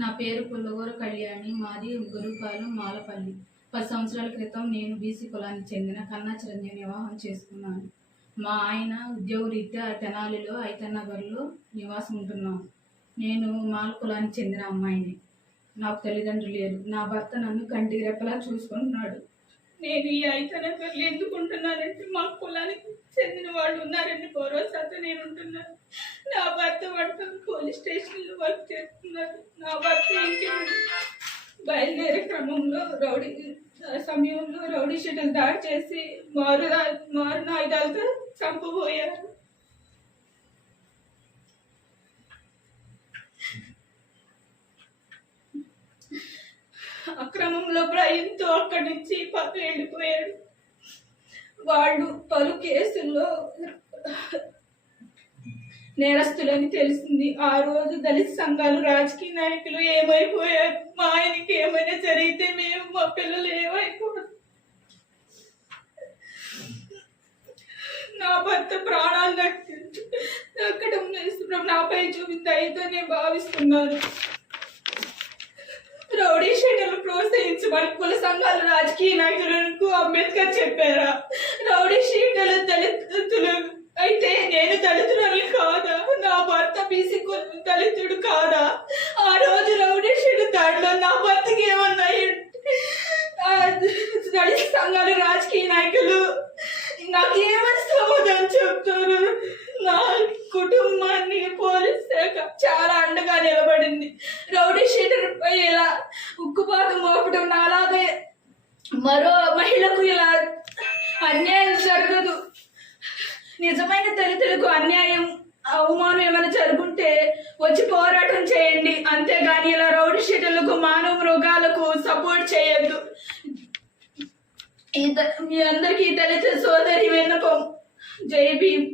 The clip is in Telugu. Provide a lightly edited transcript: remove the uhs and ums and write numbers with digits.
నా పేరు పుల్లగూర కళ్యాణి. మాది గురుపాలెం మాలపల్లి. 10 సంవత్సరాల క్రితం నేను బీసీ కులానికి చెందిన కన్నా చిరంజీవిని వివాహం చేసుకున్నాను. మా ఆయన ఉద్యోగరీత్యా తెనాలిలో ఐతన్నగర్లో నివాసం ఉంటున్నాం. నేను మాల కులానికి చెందిన అమ్మాయిని. నాకు తల్లిదండ్రులు లేరు. నా భర్త నన్ను కంటికి రెప్పలా చూసుకుంటున్నాడు. నేను ఈ ఐతన్నగర్లో ఎందుకు ఉంటున్నానంటే మా కులానికి చెందిన వాళ్ళు ఉన్నారని భరోసాతో నేను ఉంటున్నాను. నా భర్త వడ్డూరు పోలీస్ స్టేషన్లో వర్క్ చేస్తున్నారు. నా భర్త ఇంటి నుండి బయలుదేరే క్రమంలో రౌడీ షీటలు దాడి చేసి మారున ఆయుధాలతో చంపబోయారు. అక్రమంలో భయంతో అక్కడి నుంచి పక్కన వెళ్ళిపోయాడు. వాళ్ళు పలు కేసుల్లో నేరస్తులని తెలిసింది. ఆ రోజు దళిత సంఘాలు, రాజకీయ నాయకులు ఏమైపోయారు. మా ఆయనకి ఏమైనా జరిగితే మేము, మా పిల్లలు ఏమైపోయారు. నా భర్త ప్రాణాలు దక్కడం నాపై చూపింది అయితే నేను భావిస్తున్నాను. రౌడీ షీటర్లు ప్రోత్సహించమని కుల సంఘాలు, రాజకీయ నాయకులకు అంబేద్కర్ చెప్పారా? రౌడీ షీటర్లు దళితులు అయితే నేను దళితులని కాదా? నా భర్త బీసీ దళితుడు కాదా? ఆ రోజు రౌడీ షీటర్ దాడిలో నా భర్తకి ఏమన్నాయి? దళిత సంఘాలు, రాజకీయ నాయకులు నాకేమని సమాధానం చెప్తారు? నా కుటుంబాన్ని పోలీస్ శాఖ చాలా అండగా నిలబడింది. రౌడీ షీటర్ పై ఇలా ఉక్కుపాతం మోపడం, నాలాగే మరో మహిళకు ఇలా అన్యాయం జరగదు. నిజమైన దళితులకు అన్యాయం, అవమానం ఏమైనా జరుగుంటే వచ్చి పోరాటం చేయండి, అంతేగాని ఇలా రౌడీ షీటర్లకు, మానవ మృగాలకు సపోర్ట్ చేయొద్దు. మీ అందరికీ దళిత సోదరి విన్నపం. జై భీమ్.